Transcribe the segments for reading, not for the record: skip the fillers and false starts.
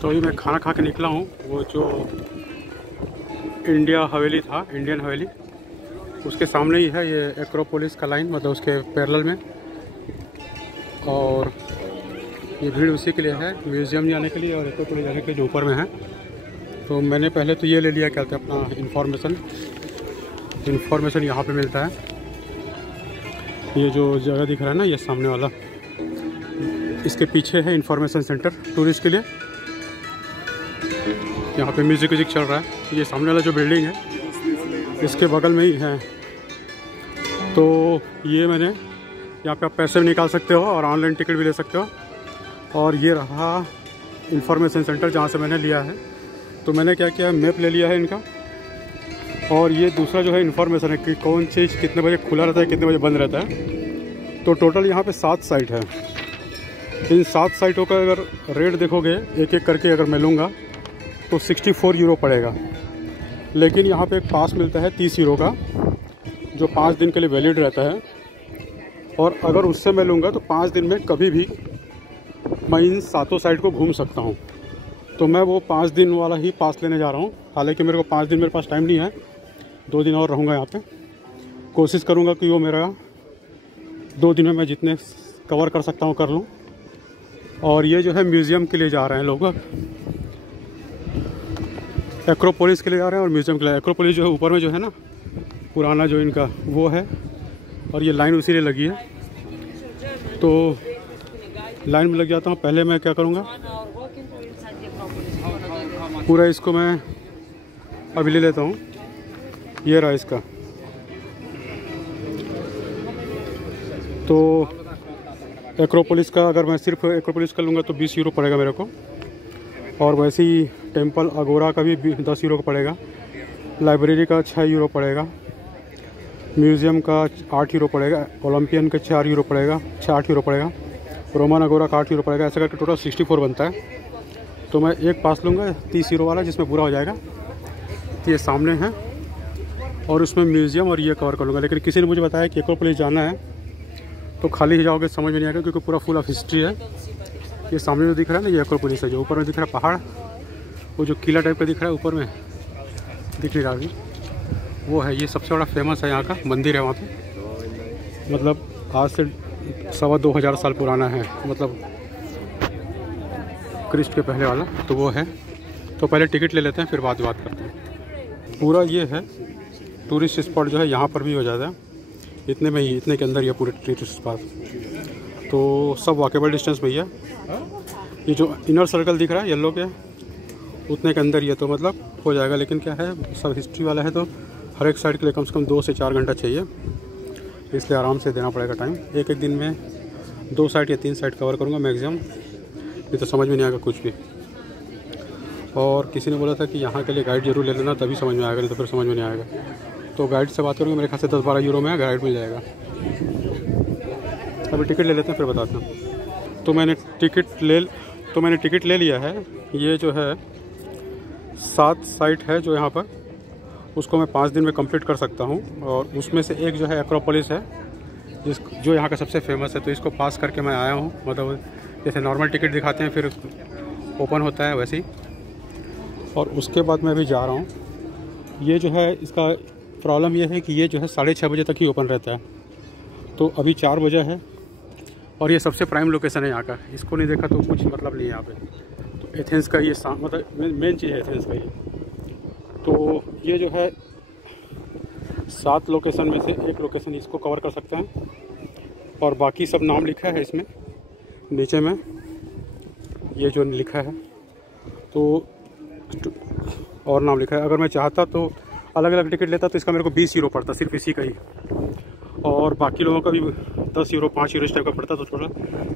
तो अभी मैं खाना खा के निकला हूँ। वो जो इंडिया हवेली था, इंडियन हवेली, उसके सामने ही है ये एक्रोपोलिस का लाइन, मतलब उसके पैरेलल में। और ये भीड़ उसी के लिए है, म्यूज़ियम जाने के लिए और एक्रोपोलिस जाने के लिए जो ऊपर में है। तो मैंने पहले तो ये ले लिया, क्या कहते हैं, अपना इन्फॉर्मेशन यहाँ पे मिलता है। ये जो जगह दिख रहा है ना, ये सामने वाला, इसके पीछे है इन्फॉर्मेशन सेंटर टूरिस्ट के लिए। यहाँ पे म्यूज़िक चल रहा है। ये सामने वाला जो बिल्डिंग है इसके बगल में ही है। तो ये मैंने यहाँ पे आप पैसे भी निकाल सकते हो और ऑनलाइन टिकट भी ले सकते हो। और ये रहा इन्फॉर्मेशन सेंटर जहाँ से मैंने लिया है। तो मैंने क्या किया, मैप ले लिया है इनका। और ये दूसरा जो है इन्फॉर्मेशन है कि कौन चीज़ कितने बजे खुला रहता है, कितने बजे बंद रहता है। तो टोटल यहाँ पे 7 साइट है। इन 7 साइटों का अगर रेट देखोगे एक एक करके, अगर मैं लूँगा तो 64 यूरो पड़ेगा। लेकिन यहाँ पे एक पास मिलता है 30 यूरो का, जो 5 दिन के लिए वैलिड रहता है। और अगर उससे मैं लूँगा तो 5 दिन में कभी भी मैं इन 7 साइट को घूम सकता हूँ। तो मैं वो 5 दिन वाला ही पास लेने जा रहा हूँ। हालांकि मेरे को 5 दिन मेरे पास टाइम नहीं है, 2 दिन और रहूँगा यहाँ पे। कोशिश करूँगा कि वो मेरा 2 दिन में मैं जितने कवर कर सकता हूँ कर लूँ। और ये जो है म्यूज़ियम के लिए जा रहे हैं लोग, एक्रोपोलिस के लिए जा रहे हैं और म्यूज़ियम के लिए। एक्रोपोलिस जो है ऊपर में जो है ना, पुराना जो इनका वो है, और ये लाइन उसी लिए लगी है। तो लाइन में लग जाता हूँ। पहले मैं क्या करूँगा, पूरा इसको मैं अभी ले लेता हूँ। ये रहा इसका। तो एक्रोपोलिस का अगर मैं सिर्फ एक्रोपोलिस का लूँगा तो 20 यूरो पड़ेगा मेरे को। और वैसे ही टेम्पल अगोरा का भी 10 यूरो का पड़ेगा। लाइब्रेरी का 6 यूरो पड़ेगा। म्यूज़ियम का 8 यूरो पड़ेगा। ओलंपियन का 4 यूरो पड़ेगा, 8 यूरो पड़ेगा। रोमन अगोरा का 8 यूरो पड़ेगा। ऐसा करके टोटल 64 बनता है। तो मैं एक पास लूँगा 30 यूरो वाला, जिसमें पूरा हो जाएगा। तो ये सामने है और उसमें म्यूज़ियम और ये कवर कर लूँगा। लेकिन किसी ने मुझे बताया कि एक्रोपोलिस जाना है तो खाली ही जाओगे, समझ में नहीं आएगा, क्योंकि पूरा फुल ऑफ हिस्ट्री है। ये सामने जो दिख रहा है ना, ये एक्रोपोलिस है। जो ऊपर में दिख रहा है पहाड़, वो जो किला टाइप का दिख रहा है ऊपर में, दिख नहीं रहा अभी, वो है। ये सबसे बड़ा फेमस है यहाँ का मंदिर है वहाँ पे। मतलब आज से 2,2500 साल पुराना है, मतलब क्रिस्ट के पहले वाला। तो वो है। तो पहले टिकट ले लेते हैं, फिर बात करते हैं। पूरा ये है टूरिस्ट स्पॉट जो है, यहाँ पर भी हो जाता है। इतने में ही, इतने के अंदर ये पूरे टूरिस्ट स्पॉट। तो सब वॉकेबल डिस्टेंस में ही है। ये जो इनर सर्कल दिख रहा है येलो के, उतने के अंदर ये तो मतलब हो जाएगा। लेकिन क्या है, सब हिस्ट्री वाला है तो हर एक साइड के लिए कम से कम 2 से 4 घंटा चाहिए, इसलिए आराम से देना पड़ेगा टाइम। एक दिन में 2 साइट या 3 साइट कवर करूँगा मैक्सिमम, नहीं तो समझ में नहीं आएगा कुछ भी। और किसी ने बोला था कि यहाँ के लिए गाइड जरूर ले लेना, तभी समझ में आएगा, नहीं तो फिर समझ में नहीं आएगा। तो गाइड से बात करूँगा, मेरे ख्याल से 10-12 यूरो में गाइड मिल जाएगा। अभी टिकट ले लेते हैं, फिर बताता हूँ। तो मैंने टिकट ले लिया है। ये जो है 7 साइट है जो यहाँ पर, उसको मैं 5 दिन में कंप्लीट कर सकता हूँ। और उसमें से एक जो है एक्रोपोलिस है, जो यहाँ का सबसे फेमस है। तो इसको पास करके मैं आया हूँ। मतलब जैसे नॉर्मल टिकट दिखाते हैं फिर ओपन होता है, वैसे ही। और उसके बाद मैं अभी जा रहा हूँ। ये जो है, इसका प्रॉब्लम ये है कि ये जो है 6:30 बजे तक ही ओपन रहता है। तो अभी 4 बजे है और ये सबसे प्राइम लोकेशन है यहाँ का। इसको नहीं देखा तो कुछ मतलब नहीं है यहाँ पे। तो एथेंस का ये मतलब मेन चीज़ है एथेंस का ये। तो ये जो है 7 लोकेशन में से एक लोकेशन इसको कवर कर सकते हैं। और बाकी सब नाम लिखा है इसमें नीचे में, ये जो लिखा है तो और नाम लिखा है। अगर मैं चाहता तो अलग अलग टिकट लेता तो इसका मेरे को 20 यूरो पड़ता, सिर्फ इसी का ही। और बाकी लोगों का भी 10 यूरो, 5 यूरो इस टाइप का पड़ता, तो थोड़ा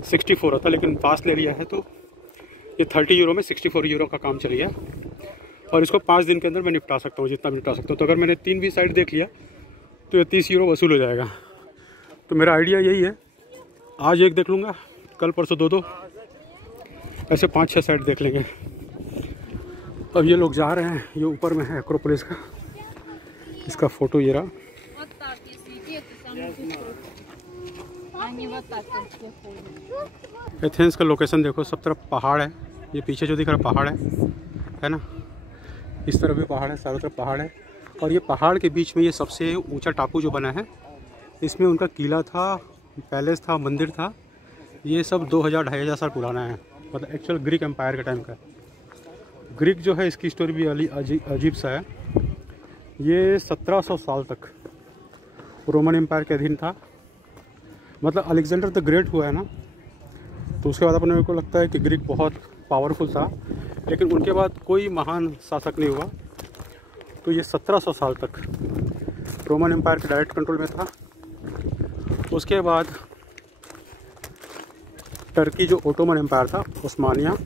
64 होता। लेकिन पास ले लिया है तो ये 30 यूरो में 64 यूरो का काम चल गया। और इसको 5 दिन के अंदर मैं निपटा सकता हूँ, जितना भी निपटा सकता हूँ। तो अगर मैंने 3 भी साइड देख लिया तो ये 30 यूरो वसूल हो जाएगा। तो मेरा आइडिया यही है, आज एक देख लूँगा, कल परसों 2-2, ऐसे 5-6 साइड देख लेंगे। अब ये लोग जा रहे हैं, ये ऊपर में है एक्रोपोलिस का, इसका फ़ोटो ये रहा। एथेंस का लोकेशन देखो, सब तरफ पहाड़ है ये पीछे जो दिख रहा पहाड़ है ना, इस तरफ भी पहाड़ है, चारों तरफ पहाड़ है। और ये पहाड़ के बीच में ये सबसे ऊंचा टापू जो बना है, इसमें उनका किला था, पैलेस था, मंदिर था। ये सब 2000-2500 साल पुराना है, मतलब एक्चुअल ग्रीक एम्पायर के टाइम का। ग्रीक जो है इसकी स्टोरी भी अजीब सा है। ये 1700 साल तक रोमन एम्पायर के अधीन था। मतलब अलेक्जेंडर द ग्रेट हुआ है ना, तो उसके बाद अपने को लगता है कि ग्रीक बहुत पावरफुल था, लेकिन उनके बाद कोई महान शासक नहीं हुआ। तो ये 1700 साल तक रोमन एम्पायर के डायरेक्ट कंट्रोल में था। उसके बाद टर्की जो ओटोमन एम्पायर था, उस्मानिया,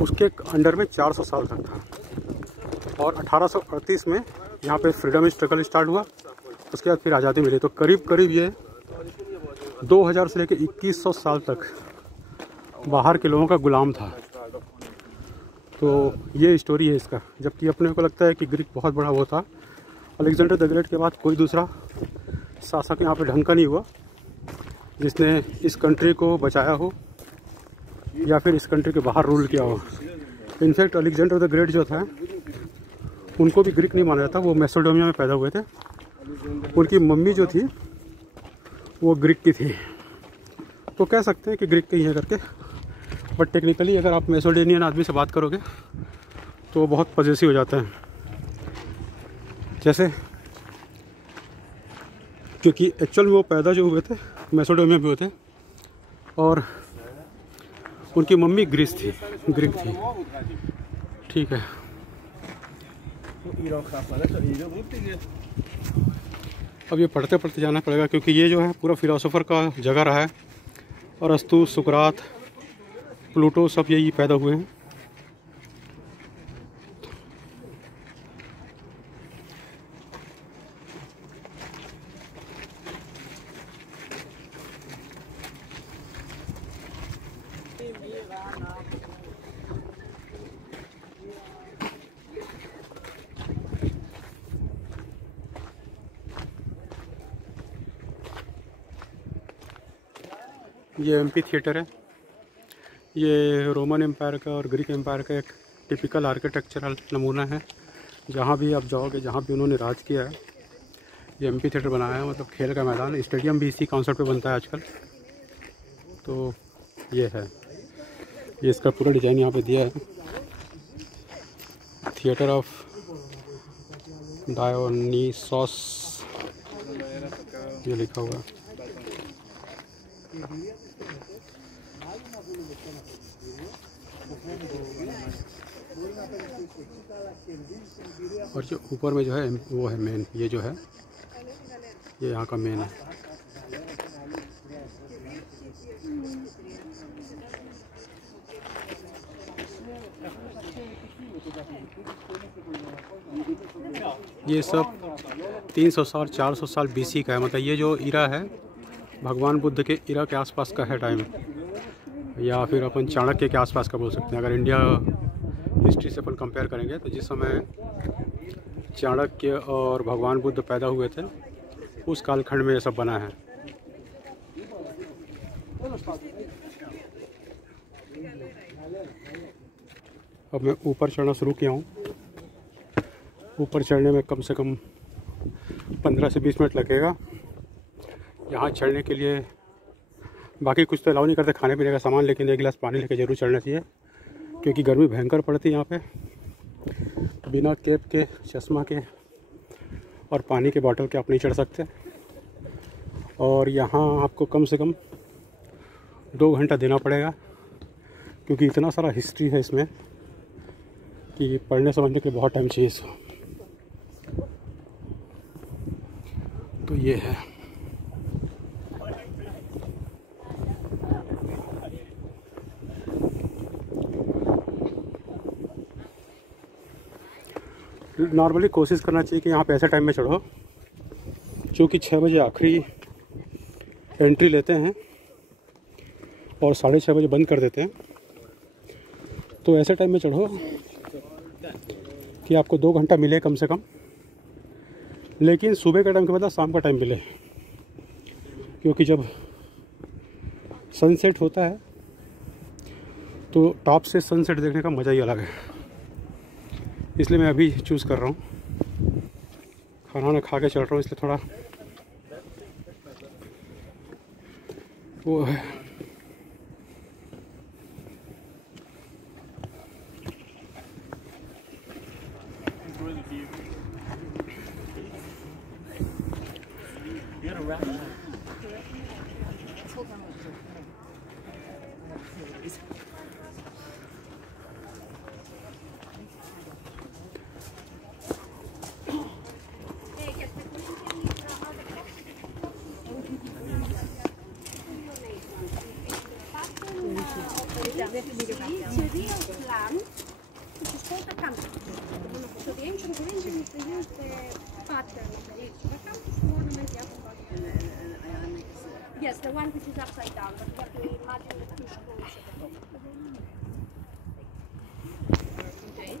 उसके अंडर में 400 साल तक था। और 1838 में यहाँ पे फ्रीडम स्ट्रगल स्टार्ट हुआ। उसके बाद फिर आज़ादी मिली। तो करीब करीब ये 2000 से लेकर 2100 साल तक बाहर के लोगों का गुलाम था। तो ये स्टोरी है इसका। जबकि अपने को लगता है कि ग्रीक बहुत बड़ा वो था। अलेक्जेंडर द ग्रेट के बाद कोई दूसरा शासक यहाँ पे ढंग का नहीं हुआ जिसने इस कंट्री को बचाया हो या फिर इस कंट्री के बाहर रूल किया हो। इनफैक्ट अलेक्जेंडर द ग्रेट जो था, उनको भी ग्रीक नहीं माना जाता, वो मैसेडोनिया में पैदा हुए थे। उनकी मम्मी जो थी वो ग्रीक की थी, तो कह सकते हैं कि ग्रीक की है करके। बट टेक्निकली अगर आप मैसेडोनियन आदमी से बात करोगे तो वो बहुत पजेसिव हो जाता है। जैसे क्योंकि एक्चुअल में वो पैदा जो हुए थे मैसेडोनिया में हुए थे, और उनकी मम्मी ग्रीक थी। ठीक है, अब ये पढ़ते पढ़ते जाना पड़ेगा क्योंकि ये जो है पूरा फिलोसोफर का जगह रहा है। और अरस्तू, सुकरात, प्लूटो सब यही पैदा हुए हैं। ये एम्पी थिएटर है। ये रोमन एम्पायर का और ग्रीक एम्पायर का एक टिपिकल आर्किटेक्चरल नमूना है। जहाँ भी आप जाओगे, जहाँ भी उन्होंने राज किया है, ये एम्पी थिएटर बनाया है। मतलब खेल का मैदान, स्टेडियम भी इसी कॉन्सेप्ट पे बनता है आजकल। तो ये है, ये इसका पूरा डिज़ाइन यहाँ पे दिया है। थिएटर ऑफ डायोनीसोस ये लिखा हुआ है। और जो ऊपर में जो है वो है मेन, ये जो है ये यहाँ का मेन है। ये सब 300 साल 400 साल BC का है। मतलब ये जो इरा है भगवान बुद्ध के इरा के आसपास का है टाइम, या फिर अपन चाणक्य के आसपास का बोल सकते हैं। अगर इंडिया हिस्ट्री से अपन कंपेयर करेंगे तो जिस समय चाणक्य और भगवान बुद्ध पैदा हुए थे उस कालखंड में ये सब बना है। अब मैं ऊपर चढ़ना शुरू किया हूँ। ऊपर चढ़ने में कम से कम 15 से 20 मिनट लगेगा। यहाँ चढ़ने के लिए बाकी कुछ तो अलाउ नहीं करते खाने पीने का सामान, लेकिन 1 गिलास पानी लेके ज़रूर चढ़ना चाहिए क्योंकि गर्मी भयंकर पड़ती है यहाँ पे। बिना कैप के, चश्मा के और पानी के बोतल के आप नहीं चढ़ सकते। और यहाँ आपको कम से कम 2 घंटा देना पड़ेगा क्योंकि इतना सारा हिस्ट्री है इसमें कि पढ़ने समझने के लिए बहुत टाइम चाहिए इसको। तो ये है। नॉर्मली कोशिश करना चाहिए कि यहाँ पे ऐसे टाइम में चढ़ो, क्योंकि 6 बजे आखिरी एंट्री लेते हैं और 6:30 बजे बंद कर देते हैं। तो ऐसे टाइम में चढ़ो कि आपको 2 घंटा मिले कम से कम, लेकिन सुबह का टाइम के बदला शाम का टाइम मिले, क्योंकि जब सनसेट होता है तो टॉप से सनसेट देखने का मज़ा ही अलग है, इसलिए मैं अभी चूज़ कर रहा हूँ। खाना वाना खा के चल रहा हूँ, इसलिए थोड़ा वो है। It's a real plant, which is called acanthus. So the ancient Corinthians, they used the pattern of the age of acanthus to ornament the upper body. Yes, the one which is upside down, but you have to imagine the two scrolls at the top. Okay.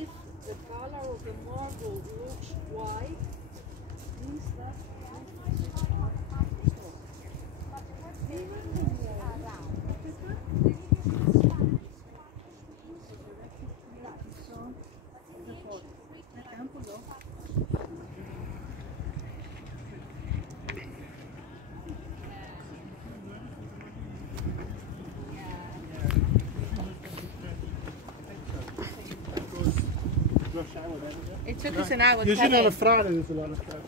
If the color of the marble looks white, means that it took us an hour. Usually on a Friday there's a lot of traffic.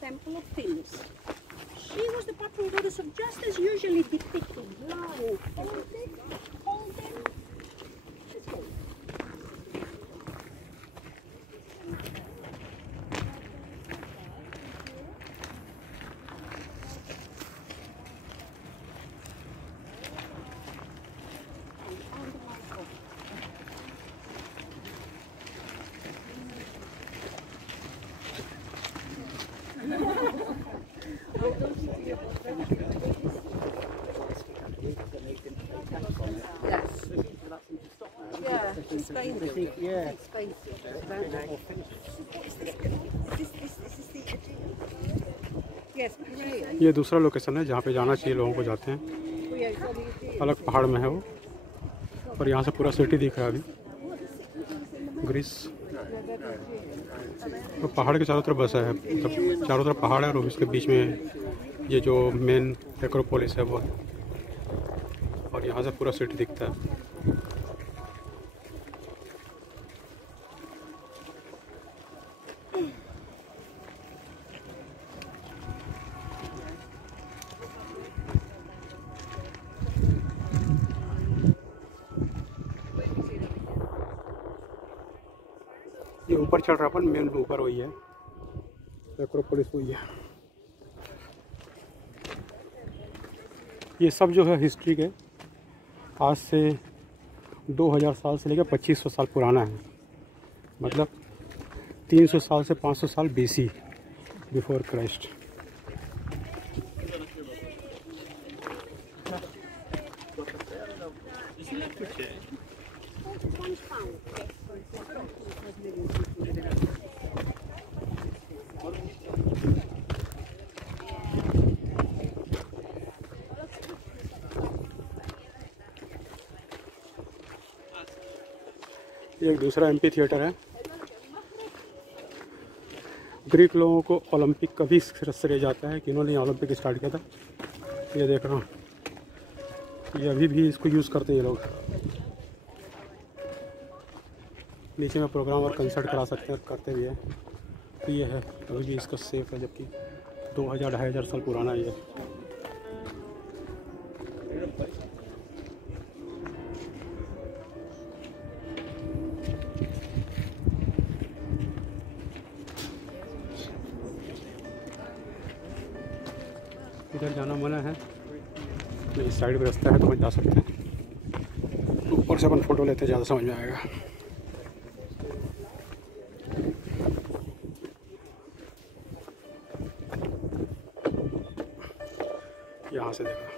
Temple of Themis. She was the patron goddess of justice, usually depicted lying, holding. Let's go. ये दूसरा location है जहाँ पे जाना चाहिए लोगों को, जाते हैं। अलग पहाड़ में है वो, और यहाँ से पूरा सिटी दिख रहा है अभी ग्रीस। तो पहाड़ के चारों तरफ बसा है, मतलब चारों तरफ पहाड़ है और उसके बीच में ये जो मेन एक्रोपोलिस है वो, और यहाँ से पूरा सिटी दिखता है। ये ऊपर चढ़ रहा अपन, मेन ऊपर वही है, एक्रोपोलिस वही है। ये सब जो है हिस्ट्री के आज से 2000 साल से लेकर 2500 साल पुराना है, मतलब 300 साल से 500 साल BC, बिफोर क्राइस्ट। ये एक दूसरा एम्पी थिएटर है। ग्रीक लोगों को ओलंपिक कभी श्रेय जाता है कि इन्होंने ओलंपिक स्टार्ट किया था। ये देख रहा हूँ, ये अभी भी इसको यूज़ करते हैं ये लोग। नीचे में प्रोग्राम और कंसर्ट करा सकते हैं, करते भी हैं। तो ये है, अभी भी इसका सेफ है, जबकि 2000-2500 साल पुराना है ये। इधर जाना मना है, इस साइड में रास्ता है तो मैं जा सकते हैं। ऊपर से अपन फ़ोटो लेते ज़्यादा समझ में आएगा। यहाँ से देखो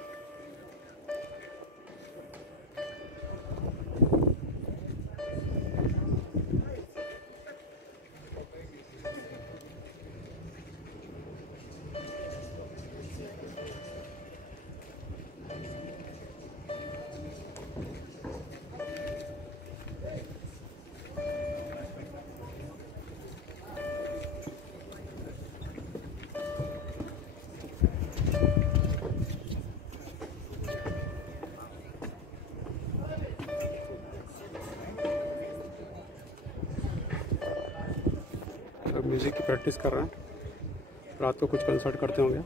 म्यूज़िक की प्रैक्टिस कर रहे हैं, रात को कुछ कंसर्ट करते होंगे।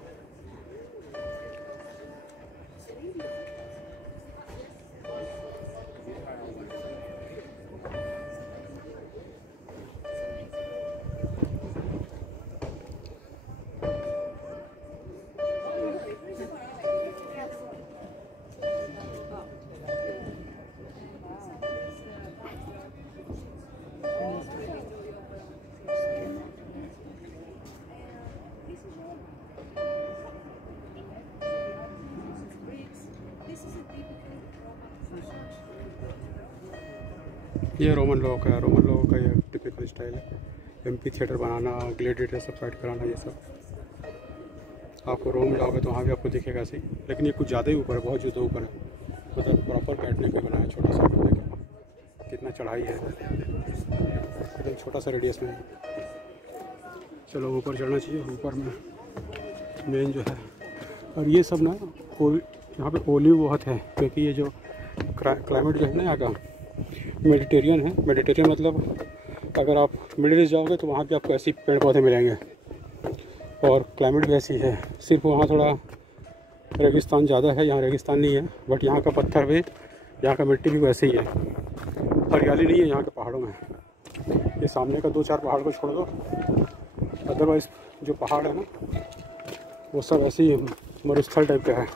ये रोमन लोगों का है, रोमन लोगों का ये टिपिकल स्टाइल है। एम्पी थिएटर बनाना, ग्लेडिएटर सब फाइट कराना, ये सब आपको रोम जाओगे तो वहाँ भी आपको दिखेगा ऐसे ही। लेकिन ये कुछ ज़्यादा ही ऊपर है, बहुत ज़्यादा ऊपर है, मतलब प्रॉपर बैठने के बनाया। छोटा सा देखिए कितना चढ़ाई है, एकदम छोटा सा रेडियस में। चलो ऊपर चढ़ना चाहिए, ऊपर में मेन जो है। और ये सब ना यहाँ पे ओलिव बहुत है, क्योंकि ये जो क्लाइमेट जो है ना यहाँ का मेडिटेरियन है। मेडिटेरियन मतलब अगर आप मिडिल ईस्ट जाओगे तो वहाँ भी आपको ऐसे पेड़ पौधे मिलेंगे, और क्लाइमेट भी ऐसी है। सिर्फ वहाँ थोड़ा रेगिस्तान ज़्यादा है, यहाँ रेगिस्तान नहीं है, बट यहाँ का पत्थर भी, यहाँ का मिट्टी भी वैसे ही है। हरियाली नहीं है यहाँ के पहाड़ों में। ये सामने का 2-4 पहाड़ को छोड़ दो, अदरवाइज़ जो पहाड़ है ना वो सब ऐसे ही मरुस्थल टाइप का है,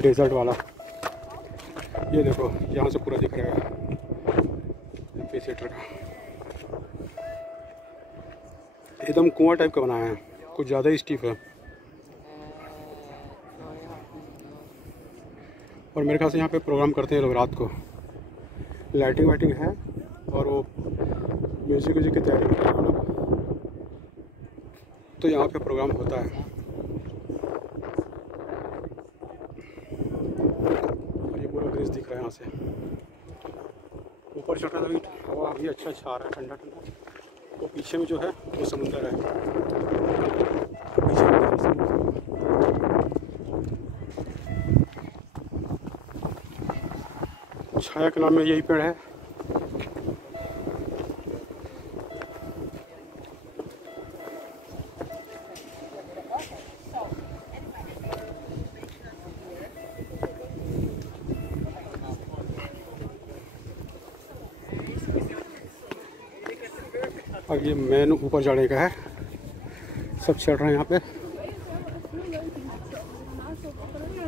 डेजर्ट वाला। ये देखो यहाँ से पूरा दिख रहा है एम्पी थिएटर का, एकदम कुआं टाइप का बनाया है, कुछ ज़्यादा ही स्टीफ है। और मेरे ख्याल से यहाँ पे प्रोग्राम करते हैं लोग रात को, लाइटिंग वाइटिंग है, और वो म्यूज़िक की तैयारी करते हैं लोग, तो यहाँ पे प्रोग्राम होता है। और ये पूरा ब्रिज दिख रहा है यहाँ से। ऊपर चढ़ रहा है, हवा भी अच्छा आ रहा है, ठंडा ठंडा। वो पीछे में जो है वो समुंदर है, पीछे में समुंदर। छाया के नाम में यही पेड़ है। और ये मेन ऊपर चढ़ने का है, सब चढ़ रहे हैं यहाँ पे।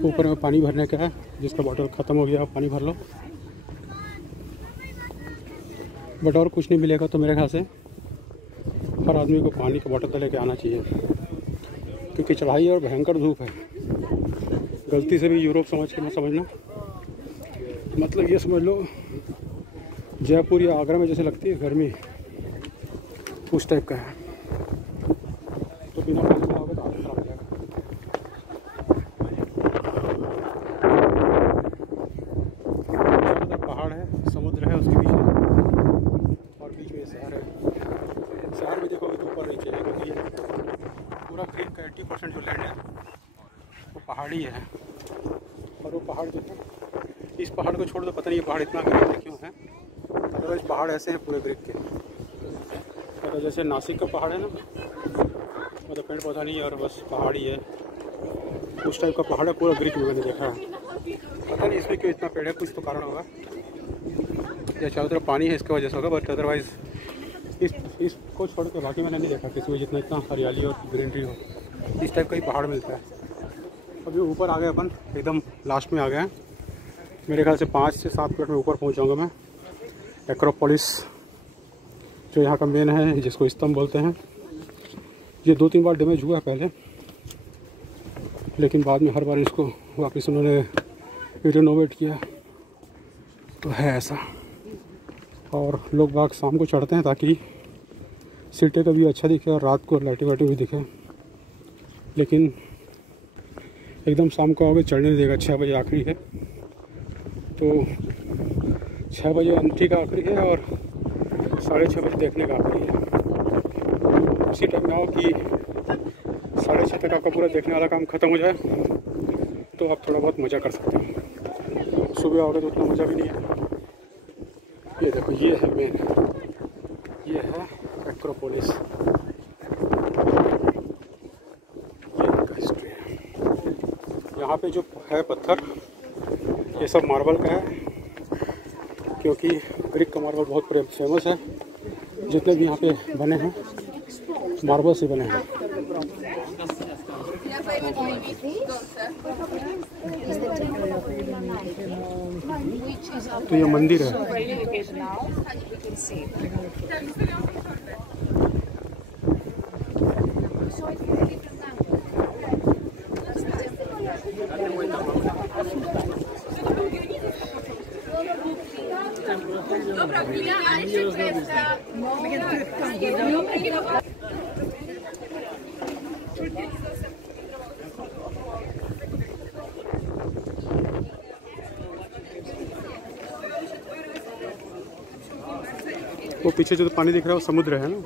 ऊपर में पानी भरने का है, जिसका बॉटल ख़त्म हो गया पानी भर लो। बट और कुछ नहीं मिलेगा, तो मेरे ख्याल से हर आदमी को पानी का बॉटल तो लेके आना चाहिए, क्योंकि चढ़ाई और भयंकर धूप है। गलती से भी यूरोप समझ के मत समझना, मतलब ये समझ लो जयपुर या आगरा में जैसे लगती है गर्मी, उस टाइप का है। तो बिना पानी में आओगे तो हालत खराब हो जाएगा। पहाड़ है, समुद्र है उसके बीच में, और बीच में शहर है। शहर भी देखोगे तो ऊपर नीचे है, क्योंकि ये पूरा क्रीक का 80% जो लैंड है वो पहाड़ी है। और वो पहाड़ जो है, इस पहाड़ को छोड़ दो, पता नहीं ये पहाड़ इतना ग्रीक क्यों है। अदरवाइज पहाड़ ऐसे हैं पूरे ग्रीक के। तो जैसे नासिक का पहाड़ है ना, मतलब पेड़ पौधा नहीं है और बस पहाड़ी है, उस टाइप का पहाड़ है पूरा ग्रीक में, मैंने देखा है। पता नहीं इसमें क्यों इतना पेड़ है, कुछ तो कारण होगा, या चारों तरफ पानी है इसकी वजह से होगा। बट अदरवाइज़ इसको छोड़ के बाकी मैंने नहीं देखा किसी में जितना इतना हरियाली और ग्रीनरी हो। इस टाइप का ही पहाड़ मिलता है। अभी ऊपर आ गए अपन, एकदम लास्ट में आ गए हैं। मेरे ख्याल से 5 से 7 मिनट में ऊपर पहुंच जाऊंगा मैं। एक्रोपोलिस जो यहाँ का मेन है, जिसको स्तंभ बोलते हैं, ये 2-3 बार डैमेज हुआ है पहले, लेकिन बाद में हर बार इसको वापस उन्होंने रिनोवेट किया, तो है ऐसा। और लोग बाग शाम को चढ़ते हैं ताकि सिटी का व्यू अच्छा दिखे और रात को लाइटिंग वाइटिंग भी दिखे, लेकिन एकदम शाम को आओगे चढ़ने नहीं देगा। 6 बजे आखिरी है, तो 6 बजे एंट्री का आखिरी है और 6:30 बजे देखने का आखिरी है। उसी टाइम में आओ कि 6:30 तक आपका पूरा देखने वाला काम ख़त्म हो जाए, तो आप थोड़ा बहुत मज़ा कर सकते हो। सुबह आओगे तो उतना मज़ा भी नहीं है। ये देखो, ये है मेन, ये है एक्रोपोलिस। ये इनका हिस्ट्री है। यहाँ पे जो है पत्थर, ये सब मार्बल का है, क्योंकि ग्रीक का मार्बल बहुत फेमस है। जितने भी यहाँ पे बने हैं मार्बल से बने हैं। तो ये मंदिर है। वो पीछे जो पानी दिख रहा है वो समुद्र है ना,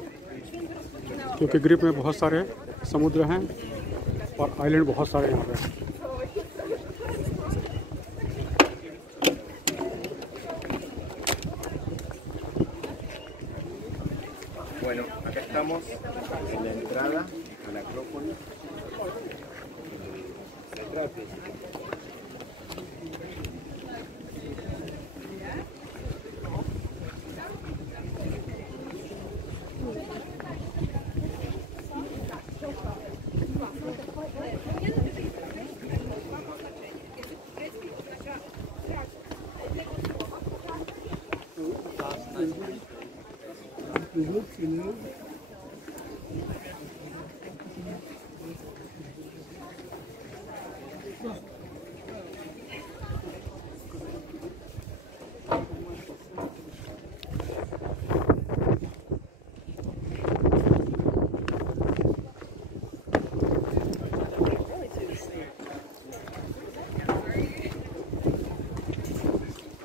क्योंकि ग्रीक में बहुत सारे समुद्र हैं और आइलैंड बहुत सारे यहाँ पे। Bueno, acá estamos en la entrada a la Acrópolis.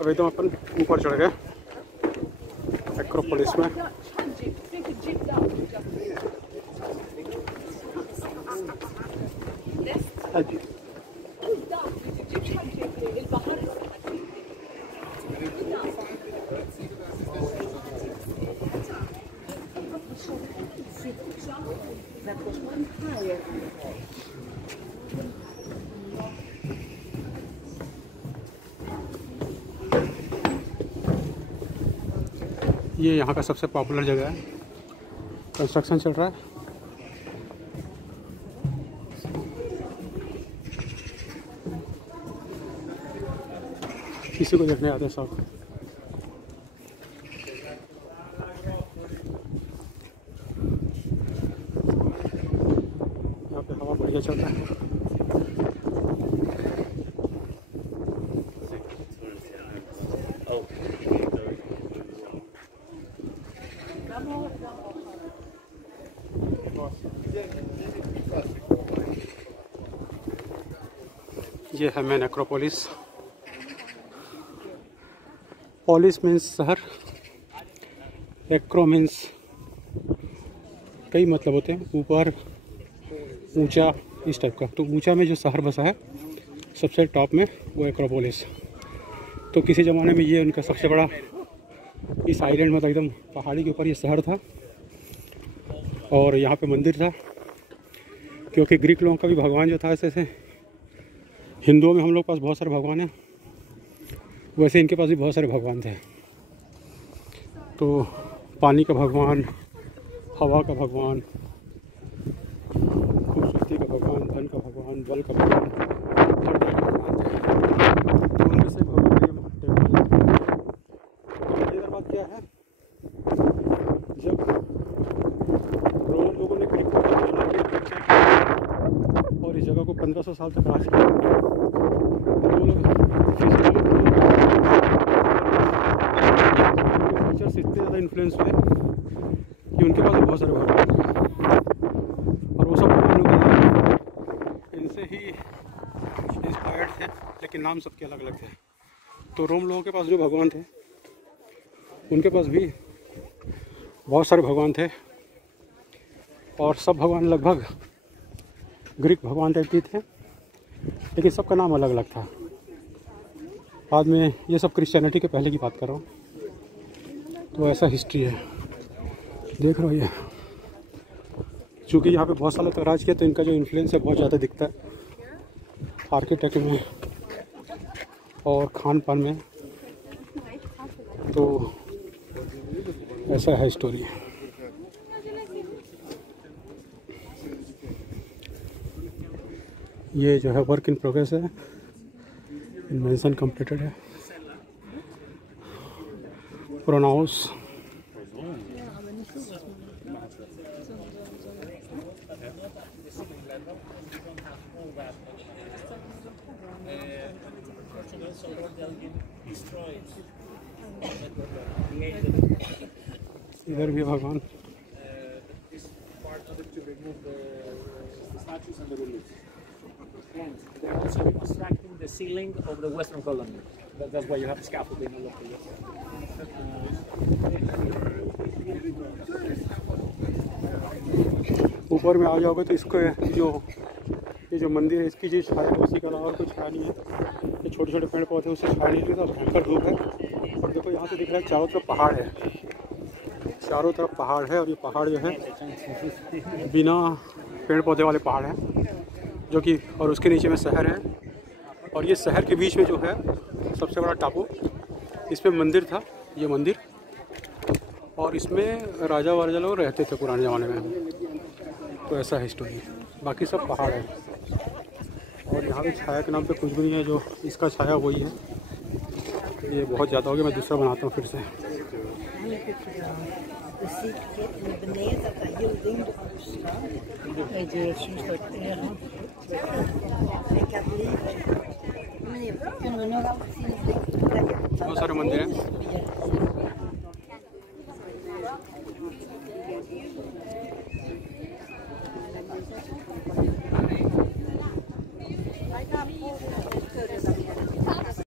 अभी तो अपन ऊपर चढ़ गए एक्रोपोलिस में। ये यहाँ का सबसे पॉपुलर जगह है। कंस्ट्रक्शन चल रहा है। किसी को देखने आते हैं सब। यहाँ पे हवा बढ़िया चल रहा है। ये है मेन एक्रोपोलिस। पोलिस मीन्स शहर, एक्रो मीन्स कई मतलब होते हैं, ऊपर, ऊंचा, इस टाइप का। तो ऊंचा में जो शहर बसा है सबसे टॉप में, वो एक्रोपोलिस। तो किसी ज़माने में ये उनका सबसे बड़ा, इस आइलैंड में एकदम पहाड़ी के ऊपर ये शहर था और यहाँ पे मंदिर था। क्योंकि ग्रीक लोगों का भी भगवान जो था, ऐसे हिंदुओं में हम लोग के पास बहुत सारे भगवान हैं, वैसे इनके पास भी बहुत सारे भगवान थे। तो पानी का भगवान, हवा का भगवान, खूबसूरती का भगवान, धन का भगवान, बल का भगवान, हर तरह के भगवान थे। तो उनमें से भगवान जब रोमन लोगों ने ग्रीक को और इस जगह को 1500 साल तक राज किया, वो लोग टीचर्स इतने ज़्यादा इन्फ्लुएंस हुए कि उनके पास बहुत सारे भगवान थे और वो सब भगवानों के नाम इनसे ही इंस्पायर्ड थे, लेकिन नाम सबके अलग अलग थे। तो रोम लोगों के पास जो भगवान थे उनके पास भी बहुत सारे भगवान थे और सब भगवान लगभग ग्रीक भगवान टाइप के थे, लेकिन सबका नाम अलग अलग था। बाद में ये सब क्रिश्चियनिटी के पहले की बात कर रहा हूँ, तो ऐसा हिस्ट्री है। देख रहे हो ये, चूँकि यहाँ पे बहुत सालों तक राज किया तो इनका जो इन्फ्लुएंस है बहुत ज़्यादा दिखता है आर्किटेक्ट में और खान पान में। तो ऐसा है स्टोरी। ये जो है वर्क इन प्रोग्रेस है, इन्वेंशन कंप्लीटेड है। प्रोनाउंस इधर भी भगवान। They're also reconstructing the ceiling of the western column. That's why you have scaffolding all over it. ऊपर में आ जाओगे तो इसको ये जो मंदिर है इसकी जो छाया है उसी के अलावा और कुछ छाया नहीं है। ये छोटे छोटे पेड़ पौधे उससे छाया नहीं रहता, भयंकर धूप है। और देखो यहाँ से दिख रहा है चारों तरफ पहाड़ है, चारों तरफ पहाड़ है और ये पहाड़ जो है बिना पेड़ पौधे वाले पहाड़ हैं जो कि, और उसके नीचे में शहर है और ये शहर के बीच में जो है सबसे बड़ा टापू, इसमें मंदिर था ये मंदिर, और इसमें राजा वाजा लोग रहते थे पुराने ज़माने में। तो ऐसा है स्टोरी, बाकी सब पहाड़ है। और यहाँ पे छाया के नाम पे कुछ भी नहीं है, जो इसका छाया वही है। ये बहुत ज़्यादा हो गया, मैं दूसरा बनाता हूँ फिर से। बहुत सारे मंदिर हैं।